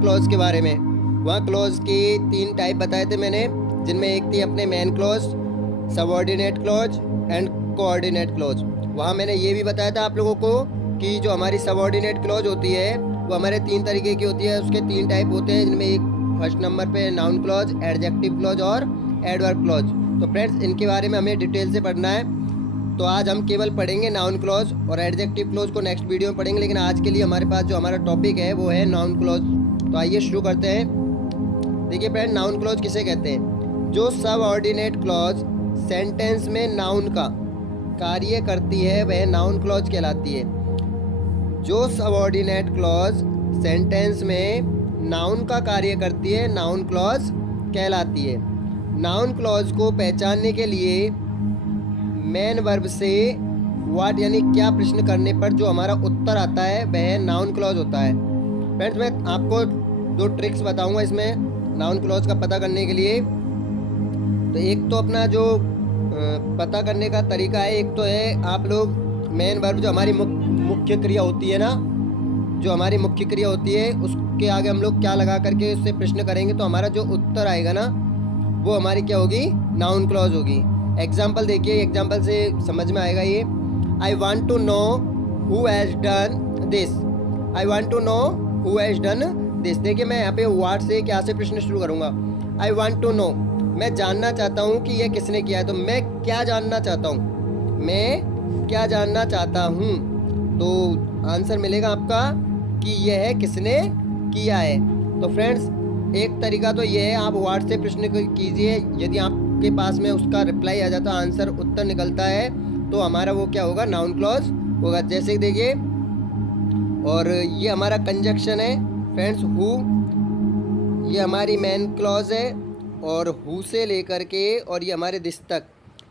Clause के बारे में। वहाँ क्लॉज की 3 टाइप बताए थे मैंने, जिनमें एक थी अपने main clause, subordinate clause and coordinate clause. वहाँ मैंने ये भी बताया था आप लोगों को कि जो हमारी सबऑर्डिनेट क्लॉज होती है वो हमारे 3 तरीके की होती है। उसके 3 टाइप होते हैं, जिनमें एक फर्स्ट नंबर पे नाउन क्लॉज, एडजेक्टिव क्लॉज और एडवर्ब क्लॉज। तो फ्रेंड्स इनके बारे में हमें डिटेल से पढ़ना है। तो आज हम केवल पढ़ेंगे नाउन क्लॉज, और एडजेक्टिव क्लॉज को नेक्स्ट वीडियो में पढ़ेंगे। लेकिन आज के लिए हमारे पास जो हमारा टॉपिक है वो है नाउन क्लॉज। तो आइए शुरू करते हैं। देखिए फ्रेंड, नाउन क्लॉज किसे कहते हैं? जो सबऑर्डिनेट क्लॉज सेंटेंस में नाउन का कार्य करती है वह नाउन क्लॉज कहलाती है। जो सबऑर्डिनेट क्लॉज सेंटेंस में नाउन का कार्य करती है नाउन क्लॉज कहलाती है। नाउन क्लॉज को पहचानने के लिए मेन वर्ब से व्हाट यानी क्या प्रश्न करने पर जो हमारा उत्तर आता है वह नाउन क्लॉज होता है। फ्रेंड्स मैं आपको 2 ट्रिक्स बताऊंगा इसमें नाउन क्लॉज का पता करने के लिए। तो एक तो अपना जो पता करने का तरीका है, एक तो है आप लोग मेन वर्ब जो हमारी मुख्य क्रिया होती है ना, जो हमारी मुख्य क्रिया होती है उसके आगे हम लोग क्या लगा करके उससे प्रश्न करेंगे तो हमारा जो उत्तर आएगा ना वो हमारी क्या होगी? नाउन क्लॉज होगी। एग्जाम्पल देखिए, एग्जाम्पल से समझ में आएगा ये। I want to know who has done this. I want to know who has done this. देखिए मैं यहाँ पे व्हाट से क्या से प्रश्न शुरू करूँगा। आई वॉन्ट टू नो, मैं जानना चाहता हूँ कि यह किसने किया है। तो मैं क्या जानना चाहता हूँ? मैं क्या जानना चाहता हूँ? तो आंसर मिलेगा आपका कि यह है किसने किया है। तो फ्रेंड्स एक तरीका तो ये है, आप व्हाट से प्रश्न कीजिए। यदि आपके पास में उसका रिप्लाई आ जाता है, आंसर उत्तर निकलता है, तो हमारा वो क्या होगा? नाउन क्लॉज होगा। जैसे देखिए, और ये हमारा कंजक्शन है फ्रेंड्स, हु, ये हमारी मेन क्लॉज है, और हु से लेकर के और ये हमारे दिस तक,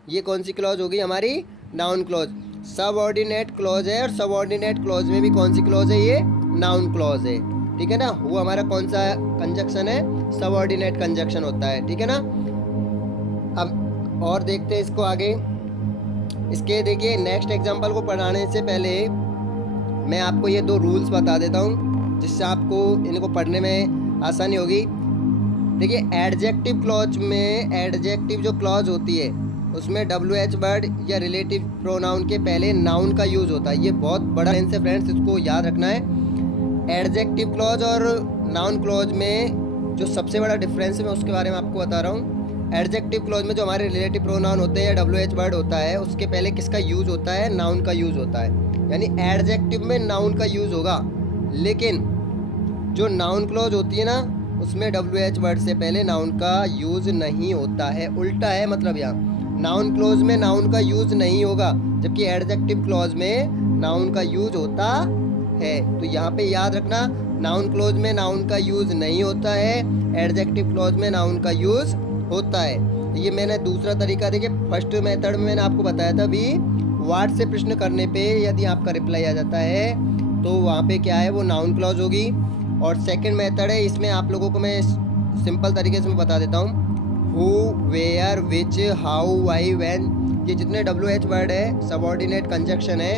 ये कौन सी क्लॉज होगी? हमारी नाउन क्लॉज। सबऑर्डिनेट क्लॉज है, और सबऑर्डिनेट क्लॉज में भी कौन सी क्लॉज है? ये नाउन क्लॉज है, ठीक है ना। हु हमारा कौन सा कंजक्शन है? सबऑर्डिनेट कंजक्शन होता है, ठीक है ना। अब और देखते हैं इसको आगे। इसके देखिए नेक्स्ट एग्जांपल को पढ़ाने से पहले मैं आपको ये 2 रूल्स बता देता हूँ, जिससे आपको इनको पढ़ने में आसानी होगी। देखिए एडजेक्टिव क्लॉज में, एडजेक्टिव जो क्लॉज होती है उसमें WH वर्ड या रिलेटिव प्रोनाउन के पहले नाउन का यूज़ होता है। ये बहुत बड़ा सेंस है फ्रेंड्स, इसको याद रखना है। एडजेक्टिव क्लॉज और नाउन क्लॉज में जो सबसे बड़ा डिफरेंस है मैं उसके बारे में आपको बता रहा हूँ। एडजेक्टिव क्लॉज में जो हमारे रिलेटिव प्रोनाउन होते हैं या WH वर्ड होता है उसके पहले किसका यूज़ होता है? नाउन का यूज़ होता है। यानी एडजेक्टिव में नाउन का यूज़ होगा, लेकिन जो नाउन क्लॉज होती है ना उसमें WH वर्ड से पहले नाउन का यूज़ नहीं होता है। उल्टा है, मतलब यहाँ नाउन क्लॉज में नाउन का यूज़ नहीं होगा, जबकि एडजेक्टिव क्लॉज में नाउन का यूज़ होता है। तो यहाँ पे याद रखना, नाउन क्लॉज में नाउन का यूज़ नहीं होता है, एडजेक्टिव क्लॉज में नाउन का यूज़ होता है। ये मैंने दूसरा तरीका देखिए, फर्स्ट मेथड में मैंने आपको बताया था भी, व्हाट से प्रश्न करने पे यदि आपका रिप्लाई आ जाता है तो वहाँ पे क्या है? वो नाउन क्लॉज होगी। और सेकंड मेथड है, इसमें आप लोगों को मैं सिंपल तरीके से मैं बता देता हूँ। Who, where, which, how, why, when, ये जितने WH वर्ड है सबऑर्डिनेट कंजक्शन है,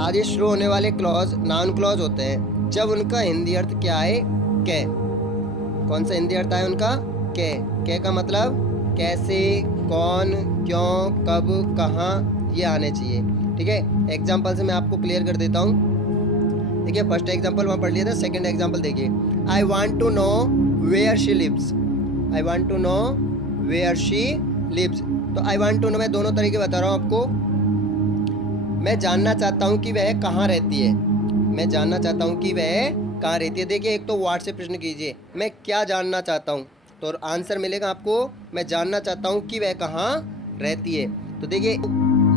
आदि शुरू होने वाले क्लॉज नाउन क्लॉज होते हैं जब उनका हिंदी अर्थ क्या है? कै। कौन सा हिंदी अर्थ है उनका? कै। कै का मतलब कैसे, कौन, क्यों, कब, कहाँ, ये आने चाहिए, ठीक है। एग्जाम्पल से मैं आपको क्लियर कर देता हूँ। देखिए फर्स्ट एग्जाम्पल वहाँ पढ़ लिया था, सेकंड एग्जाम्पल देखिए। I want to know where she lives. I want to know where she lives. तो आई वॉन्ट टू नो मैं दोनों तरीके बता रहा हूँ आपको। मैं जानना चाहता हूँ कि वह कहाँ रहती है। मैं जानना चाहता हूँ कि वह कहाँ रहती है। देखिए एक तो व्हाट से प्रश्न कीजिए, मैं क्या जानना चाहता हूँ, तो आंसर मिलेगा आपको मैं जानना चाहता हूँ कि वह कहाँ रहती है। तो देखिए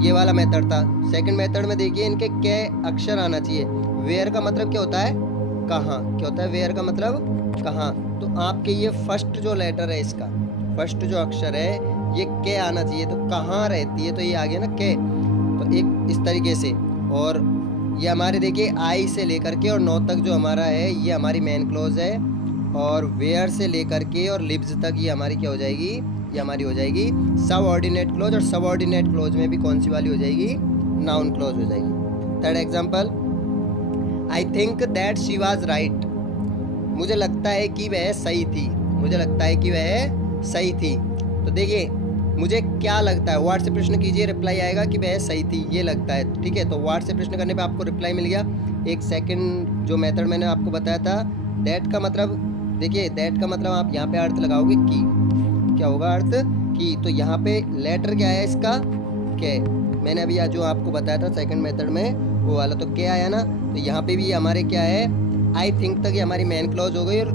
ये वाला मेथड था। सेकंड मेथड में देखिए इनके क्या अक्षर आना चाहिए। वेयर का मतलब क्या होता है? कहाँ। क्या होता है वेयर का मतलब? कहाँ। तो आपके ये फर्स्ट जो लेटर है, इसका फर्स्ट जो अक्षर है ये के आना चाहिए। तो कहाँ रहती है, तो ये आ गया ना के। तो एक इस तरीके से, और ये हमारे देखिए आई से लेकर के और 9 तक जो हमारा है ये हमारी मेन क्लॉज है, और वेयर से लेकर के और लिव्स तक ये हमारी क्या हो जाएगी? ये हमारी हो जाएगी सबऑर्डिनेट क्लॉज। और सबऑर्डिनेट क्लॉज में भी कौन सी वाली हो जाएगी? नाउन क्लॉज हो जाएगी। Third example, I think that she was right. मुझे लगता है कि वह सही थी, मुझे लगता है कि वह सही थी। तो देखिए मुझे क्या लगता है, वर्ड से प्रश्न कीजिए, रिप्लाई आएगा कि वह सही थी, ये लगता है। ठीक है, तो वर्ड से प्रश्न करने पे आपको रिप्लाई मिल गया। एक सेकंड जो मेथड मैंने आपको बताया था, दैट का मतलब देखिए, दैट का मतलब आप यहाँ पे अर्थ लगाओगे की, क्या होगा अर्थ की। तो यहाँ पे लेटर क्या है इसका, के। मैंने अभी जो आपको बताया था सेकंड मेथड में वो वाला, तो क्या आया ना। तो यहाँ पे भी हमारे क्या है, आई थिंक तक ये हमारी मेन क्लॉज हो गई, और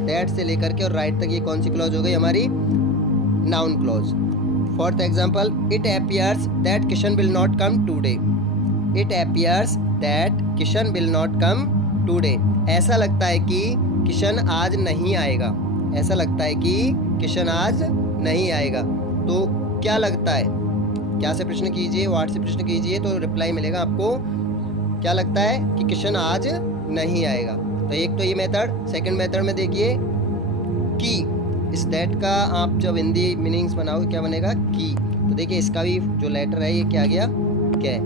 दैट से लेकर के और राइट तक ये कौन सी क्लॉज हो गई, हमारी noun clause. Fourth example, it appears that Kishan will not come today. It appears that Kishan will not come today. ऐसा लगता है कि किशन आज नहीं आएगा, ऐसा लगता है कि किशन आज नहीं आएगा। तो क्या लगता है, क्या से प्रश्न कीजिए, वाट से प्रश्न कीजिए, तो रिप्लाई मिलेगा आपको। क्या लगता है कि किशन आज नहीं आएगा। तो एक तो ये मेथड। सेकंड मेथड में देखिए की, इस दैट का आप जब हिंदी मीनिंग्स बनाओगे क्या बनेगा, की। तो देखिए इसका भी जो लेटर है ये क्या आ गया, क्या।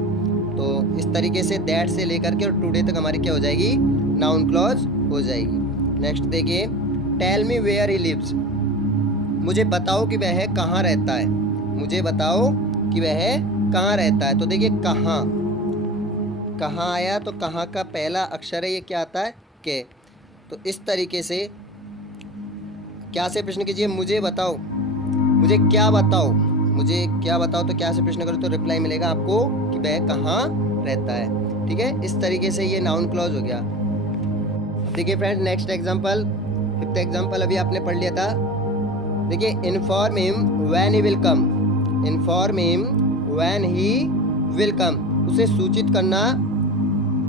तो इस तरीके से दैट से लेकर के और टुडे तक हमारी क्या हो जाएगी, नाउन क्लॉज हो जाएगी। नेक्स्ट देखिए, tell me where he lives. मुझे बताओ कि वह कहाँ रहता है, मुझे बताओ कि वह कहाँ रहता है। तो देखिए कहाँ, कहाँ आया, तो कहाँ का पहला अक्षर है ये क्या आता है, के। तो इस तरीके से क्या से प्रश्न कीजिए, मुझे बताओ, मुझे क्या बताओ, मुझे क्या बताओ। तो क्या से प्रश्न करो तो रिप्लाई मिलेगा आपको कि वह कहाँ रहता है। ठीक है, इस तरीके से ये नाउन क्लॉज हो गया। देखिए friend next example, fifth example अभी आपने पढ़ लिया था। देखिए, inform him when he will come. Inform him when he will come, उसे सूचित करना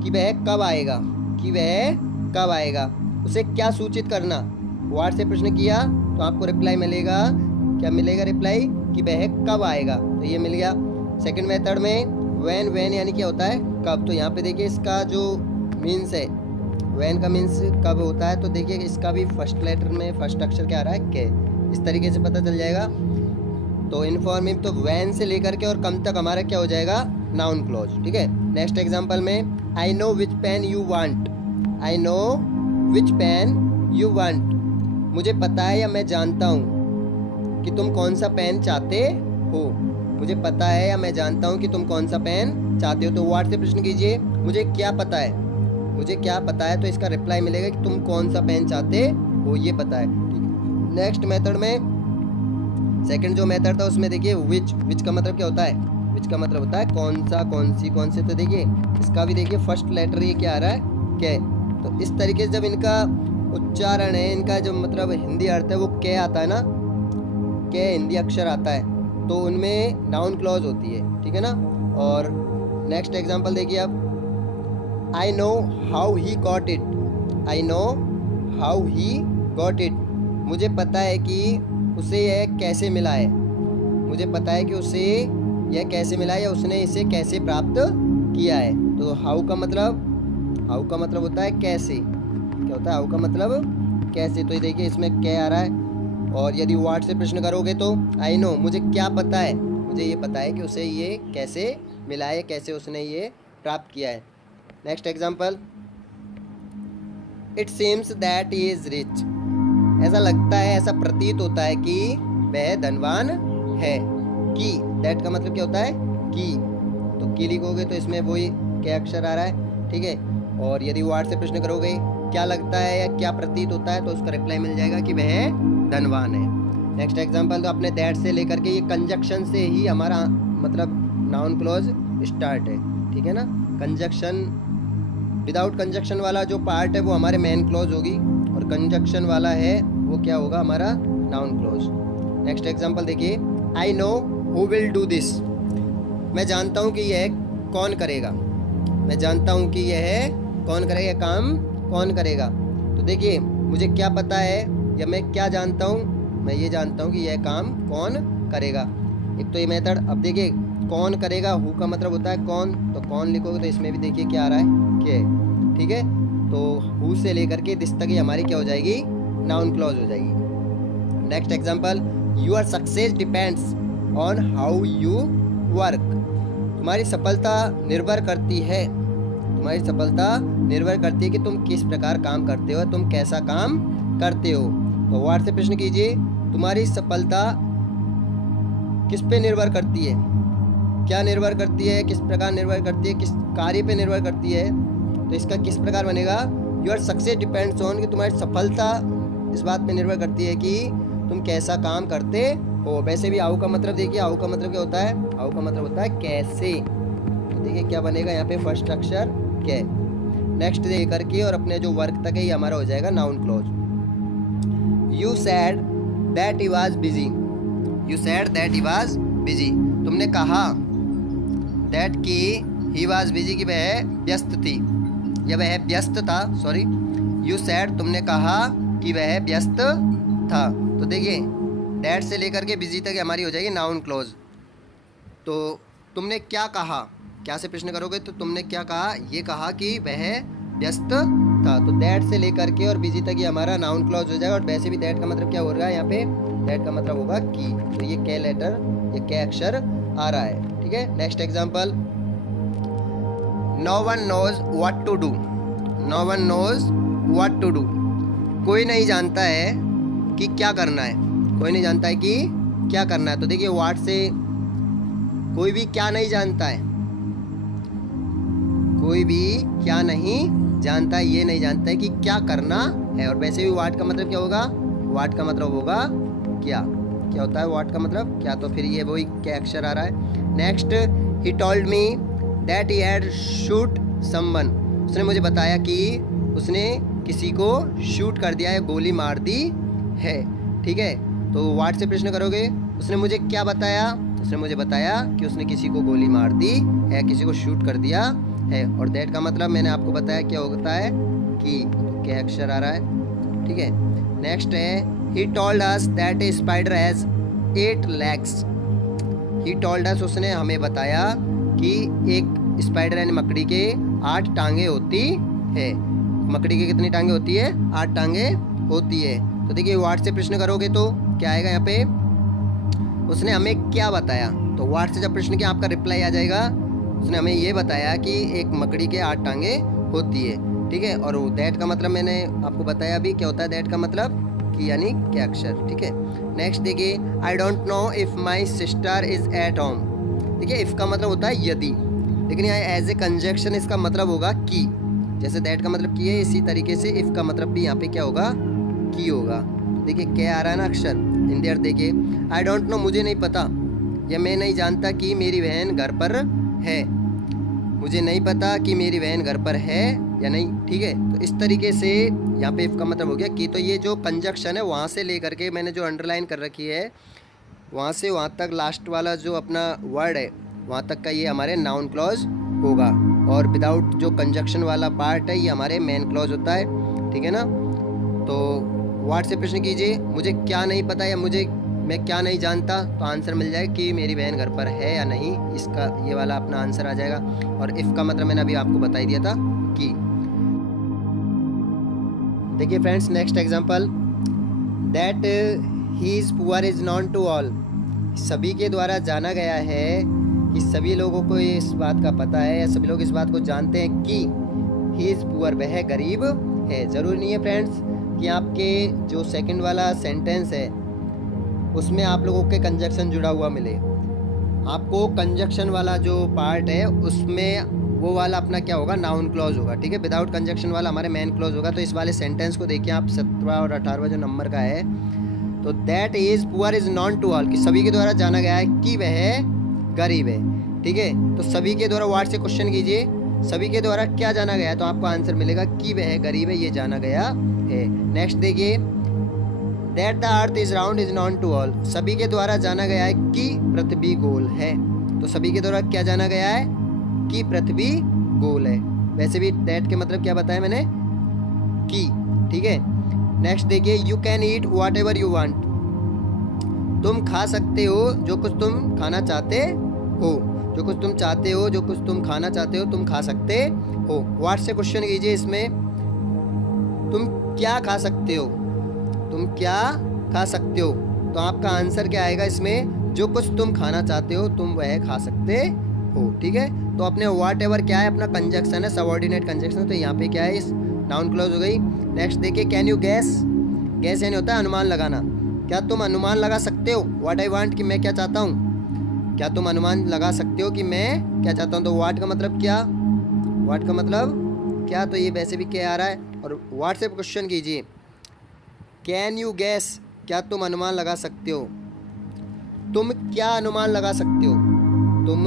कि वह कब आएगा, कि वह कब आएगा। उसे क्या सूचित करना, वाट से प्रश्न किया तो आपको रिप्लाई मिलेगा, क्या मिलेगा रिप्लाई, कि वह कब आएगा। तो ये मिल गया। सेकंड मेथड में व्हेन, व्हेन यानी क्या होता है, कब। तो यहाँ पे देखिए इसका जो मीन्स है, व्हेन का मीन्स कब होता है। तो देखिए इसका भी फर्स्ट लेटर में फर्स्ट अक्षर क्या आ रहा है, के। इस तरीके से पता चल जाएगा। तो इन्फॉर्मिव तो व्हेन से लेकर के और कम तक हमारा क्या हो जाएगा, नाउन क्लॉज। ठीक है, नेक्स्ट एग्जांपल में, I know which pen you want. I know which pen you want, मुझे पता है या मैं जानता हूँ कि तुम कौन सा पेन चाहते हो। मुझे पता है या मैं जानता हूँ कि तुम कौन सा पेन चाहते हो। तो व्हाट से प्रश्न कीजिए, मुझे क्या पता है, मुझे क्या पता है। तो इसका रिप्लाई मिलेगा कि तुम कौन सा पेन चाहते हो, ये पता है। ठीक है, नेक्स्ट मेथड में सेकंड जो मेथड था उसमें देखिए विच, विच का मतलब क्या होता है, विच का मतलब होता है कौन सा, कौन सी, कौन से। तो देखिए इसका भी देखिए फर्स्ट लेटर ये क्या आ रहा है, के। तो इस तरीके से जब इनका उच्चारण है, इनका जो मतलब हिंदी अर्थ है वो के आता है ना, के हिंदी अक्षर आता है, तो उनमें नाउन क्लॉज होती है। ठीक है ना। और नेक्स्ट एग्जांपल देखिए आप, I know how he got it. I know how he got it, मुझे पता है कि उसे यह कैसे मिला है। मुझे पता है कि उसे यह कैसे मिला है या उसने इसे कैसे प्राप्त किया है। तो हाउ का मतलब, हाउ का मतलब होता है कैसे, क्या होता है हाउ का मतलब कैसे। तो ये देखिए इसमें क्या आ रहा है। और यदि व्हाट से प्रश्न करोगे तो आई नो, मुझे क्या पता है, मुझे ये पता है कि उसे ये कैसे मिला है, कैसे उसने ये प्राप्त किया है। Next example, it seems that he is rich. ऐसा लगता है, ऐसा प्रतीत होता है कि वह धनवान है। की, दैट का मतलब क्या होता है, की। तो की लिखोगे तो इसमें वही क्या अक्षर आ रहा है। ठीक है, और यदि व्हाट से प्रश्न करोगे क्या लगता है या क्या प्रतीत होता है, तो उसका रिप्लाई मिल जाएगा कि वह धनवान है। नेक्स्ट एग्जांपल, तो अपने दैट से लेकर के ये कंजक्शन से ही हमारा मतलब नाउन क्लॉज स्टार्ट है। ठीक है ना। कंजक्शन, विदाउट कंजक्शन वाला जो पार्ट है वो हमारे मेन क्लॉज होगी, और कंजक्शन वाला है वो क्या होगा, हमारा नाउन क्लॉज। नेक्स्ट एग्जांपल देखिए, I know who will do this. मैं जानता हूँ कि यह कौन करेगा, मैं जानता हूँ कि यह कौन करेगा, काम कौन करेगा। तो देखिए मुझे क्या पता है या मैं क्या जानता हूँ, मैं ये जानता हूँ कि यह काम कौन करेगा। एक तो ये मेथड। अब देखिए कौन करेगा, हु का मतलब होता है कौन, तो कौन लिखोगे तो इसमें भी देखिए क्या आ रहा है, के। ठीक है, तो हु से लेकर के दिस तक ही हमारी क्या हो जाएगी, नाउन क्लॉज हो जाएगी। Next example, your success depends on how you work. तुम्हारी सफलता निर्भर करती है, तुम्हारी सफलता निर्भर करती है कि तुम किस प्रकार काम करते हो, तुम कैसा काम करते हो। तो वर्ड से प्रश्न कीजिए, तुम्हारी सफलता किस पे निर्भर करती है, क्या निर्भर करती है, किस प्रकार निर्भर करती है, किस कार्य पे निर्भर करती है। तो इसका किस प्रकार बनेगा, योर सक्सेस डिपेंड्स ऑन, कि तुम्हारी सफलता इस बात पे निर्भर करती है कि तुम कैसा काम करते हो। वैसे भी हाउ का मतलब देखिए, हाउ का मतलब क्या होता है, हाउ का मतलब होता है कैसे। तो देखिए क्या बनेगा यहाँ पे, फर्स्ट अक्षर के, नेक्स्ट दे करके और अपने जो वर्क तक है ये हमारा हो जाएगा noun clause. You sad that he was busy, you sad that he was busy, तुमने कहा दैट कि ही वाज बिजी, कि वह व्यस्त थी या वह व्यस्त था, सॉरी। यू सैड तुमने कहा कि वह व्यस्त था। तो देखिए दैट से लेकर के बिजी तक हमारी हो जाएगी नाउन क्लॉज। तो तुमने क्या कहा, क्या से प्रश्न करोगे तो तुमने क्या कहा, ये कहा कि वह व्यस्त था। तो दैट से लेकर के और बिजी तक ये हमारा नाउन क्लॉज हो जाएगा। और वैसे भी दैट का मतलब क्या हो रहा है यहाँ पे, दैट का मतलब होगा कि। तो ये के लेटर, ये के अक्षर आ रहा है, ठीक है। Next example, no one knows what to do, no one knows what to do, कोई नहीं जानता है कि क्या करना है, कोई नहीं जानता है कि क्या करना है। तो देखिए व्हाट से कोई भी क्या नहीं जानता है, कोई भी क्या नहीं जानता है, ये नहीं जानता है कि क्या करना है। और वैसे भी व्हाट का मतलब क्या होगा, व्हाट का मतलब होगा क्या, क्या होता है व्हाट का मतलब क्या। तो फिर ये वही क्या अक्षर आ रहा है। Next, he told me that he had shoot someone, उसने मुझे बताया कि उसने किसी को शूट कर दिया है, गोली मार दी है, ठीक है। तो व्हाट से प्रश्न करोगे, उसने मुझे क्या बताया, उसने मुझे बताया कि उसने किसी को गोली मार दी है, किसी को शूट कर दिया है। और दैट का मतलब मैंने आपको बताया क्या होता है कि, तो क्या अक्षर आ रहा है, ठीक है। नेक्स्ट है, he told us that A spider has 8 legs, he told us उसने हमें बताया कि एक स्पाइडर यानी मकड़ी के 8 टांगे होती है। मकड़ी की कितनी टांगे होती है, 8 टांगे होती है। तो देखिए व्हाट से प्रश्न करोगे तो क्या आएगा यहाँ पे, उसने हमें क्या बताया। तो व्हाट से जब प्रश्न किया आपका रिप्लाई आ जाएगा, उसने हमें ये बताया कि एक मकड़ी के 8 टांगे होती है, ठीक है। और दैट का मतलब मैंने आपको बताया अभी क्या होता है दैट का मतलब, कि यानी क्या अक्षर, ठीक है। नेक्स्ट देखिए, I don't know if my sister is at home, देखिए इफ का मतलब होता है यदि, लेकिन यहाँ एज ए कंजक्शन इसका मतलब होगा कि। जैसे दैट का मतलब की है, इसी तरीके से इफ का मतलब भी यहाँ पे क्या होगा, की होगा। देखिए क्या आ रहा है ना अक्षर हिंदी अर्थ देखिए, आई डोंट नो मुझे नहीं पता, या मैं नहीं जानता कि मेरी बहन घर पर है, मुझे नहीं पता कि मेरी बहन घर पर है या नहीं, ठीक है। तो इस तरीके से यहाँ पे इफ का मतलब हो गया कि। तो ये जो कंजक्शन है वहाँ से लेकर के मैंने जो अंडरलाइन कर रखी है, वहाँ से वहाँ तक लास्ट वाला जो अपना वर्ड है वहाँ तक का ये हमारे नाउन क्लॉज होगा। और विदाउट जो कंजक्शन वाला पार्ट है ये हमारे मेन क्लॉज होता है, ठीक है ना। तो व्हाट से प्रश्न कीजिए, मुझे क्या नहीं पता या मैं क्या नहीं जानता, तो आंसर मिल जाएगा कि मेरी बहन घर पर है या नहीं, इसका ये वाला अपना आंसर आ जाएगा। और इफ़ का मतलब मैंने अभी आपको बता ही दिया था कि। देखिए friends next example, that he is poor is known to all, सभी के द्वारा जाना गया है कि सभी लोगों को ये इस बात का पता है या सभी लोग इस बात को जानते हैं कि ही इज़ पुअर, वह गरीब है। ज़रूरी नहीं है फ्रेंड्स कि आपके जो सेकंड वाला सेंटेंस है उसमें आप लोगों के कंजक्शन जुड़ा हुआ मिले, आपको कंजक्शन वाला जो पार्ट है उसमें वो वाला अपना क्या होगा, नाउन क्लॉज होगा, ठीक है। विदाउट कंजक्शन वाला हमारे मेन क्लॉज होगा। तो इस वाले सेंटेंस को देखिए आप 17 और 18वां जो नंबर का है, तो that is poor is known to all, कि सभी के द्वारा जाना गया है कि वह गरीब है, ठीक है। तो सभी के द्वारा वार्ड से क्वेश्चन कीजिए, सभी के द्वारा क्या जाना गया है, तो आपको आंसर मिलेगा कि वह गरीब है, ये जाना गया है। नेक्स्ट देखिए, that the earth is round is known to all, सभी के द्वारा जाना गया है कि पृथ्वी गोल है। तो सभी के द्वारा क्या जाना गया है, कि पृथ्वी गोल है। वैसे भी दैट के मतलब क्या बताया मैंने, कि, ठीक है। नेक्स्ट देखिए, you can eat what ever you want, तुम खा सकते हो जो कुछ तुम खाना चाहते हो, जो कुछ तुम चाहते हो, जो कुछ तुम खाना चाहते हो तुम खा सकते हो। व्हाट से क्वेश्चन कीजिए इसमें, तुम क्या खा सकते हो, तुम क्या खा सकते हो। तो आपका आंसर क्या आएगा इसमें, जो कुछ तुम खाना चाहते हो तुम वह खा सकते हो, ठीक है। तो अपने व्हाट एवर क्या है, अपना कंजक्शन है, सबऑर्डिनेट कंजक्शन। तो यहाँ पे क्या है, इस नाउन क्लॉज हो गई। नेक्स्ट देखिए, कैन यू गैस। गैस यानी होता है अनुमान लगाना। क्या तुम अनुमान लगा सकते हो, व्हाट आई वांट, कि मैं क्या चाहता हूँ। क्या तुम अनुमान लगा सकते हो कि मैं क्या चाहता हूँ। तो व्हाट का मतलब क्या, व्हाट का मतलब क्या, तो ये वैसे भी क्या आ रहा है। और व्हाट से क्वेश्चन कीजिए, कैन यू गैस, क्या तुम अनुमान लगा सकते हो। तुम क्या अनुमान लगा सकते हो, तुम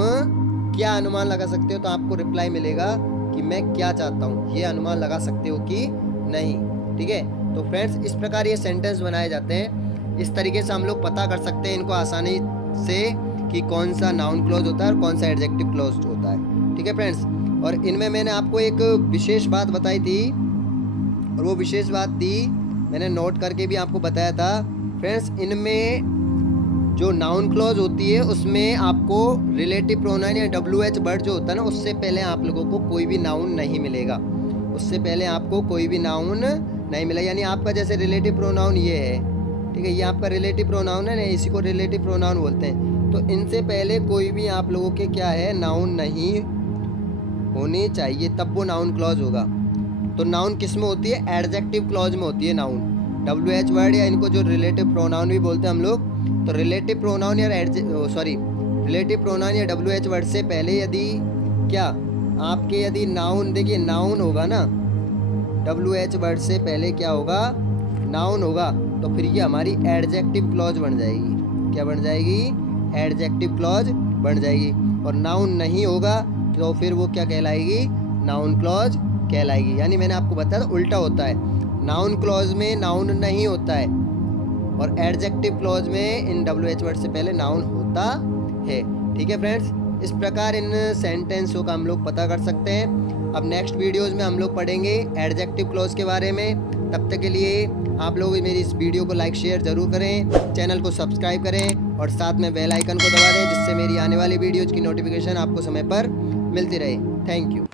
क्या अनुमान लगा सकते हो। तो आपको रिप्लाई मिलेगा कि मैं क्या चाहता हूँ, ये अनुमान लगा सकते हो कि नहीं। ठीक है, तो फ्रेंड्स इस प्रकार ये सेंटेंस बनाए जाते हैं। इस तरीके से हम लोग पता कर सकते हैं इनको आसानी से कि कौन सा नाउन क्लॉज होता है और कौन सा एडजेक्टिव क्लॉज होता है। ठीक है फ्रेंड्स, और इनमें मैंने आपको एक विशेष बात बताई थी, और वो विशेष बात थी मैंने नोट करके भी आपको बताया था। फ्रेंड्स इनमें जो नाउन क्लॉज होती है उसमें आपको रिलेटिव प्रोनाउन या WH वर्ड जो होता है ना, उससे पहले आप लोगों को कोई भी नाउन नहीं मिलेगा। उससे पहले आपको कोई भी नाउन नहीं मिला। यानी आपका जैसे रिलेटिव प्रोनाउन ये है, ठीक है, ये आपका रिलेटिव प्रोनाउन है ना, इसी को रिलेटिव प्रोनाउन बोलते हैं। तो इनसे पहले कोई भी आप लोगों के क्या है, नाउन नहीं होनी चाहिए, तब वो नाउन क्लॉज होगा। तो नाउन किस में होती है, एडजेक्टिव क्लॉज में होती है नाउन। WH वर्ड या इनको जो रिलेटिव प्रोनाउन भी बोलते हैं हम लोग, तो रिलेटिव प्रोनाउन या रिलेटिव प्रोनाउन या WH वर्ड से पहले यदि क्या आपके यदि नाउन, देखिए नाउन होगा ना, WH वर्ड से पहले क्या होगा, नाउन होगा, तो फिर ये हमारी एडजेक्टिव क्लॉज बन जाएगी। क्या बन जाएगी, एडजेक्टिव क्लॉज बन जाएगी। और नाउन नहीं होगा तो फिर वो क्या कहलाएगी, नाउन क्लॉज कहलाएगी। यानी मैंने आपको बताया था उल्टा होता है, नाउन क्लॉज में नाउन नहीं होता है और एडजेक्टिव क्लॉज में इन WH वर्ड से पहले नाउन होता है। ठीक है फ्रेंड्स, इस प्रकार इन सेंटेंसों का हम लोग पता कर सकते हैं। अब नेक्स्ट वीडियोज़ में हम लोग पढ़ेंगे एडजेक्टिव क्लॉज के बारे में। तब तक के लिए आप लोग मेरी इस वीडियो को लाइक शेयर ज़रूर करें, चैनल को सब्सक्राइब करें और साथ में बेल आइकन को दबा दें, जिससे मेरी आने वाली वीडियोज़ की नोटिफिकेशन आपको समय पर मिलती रहे। Thank you.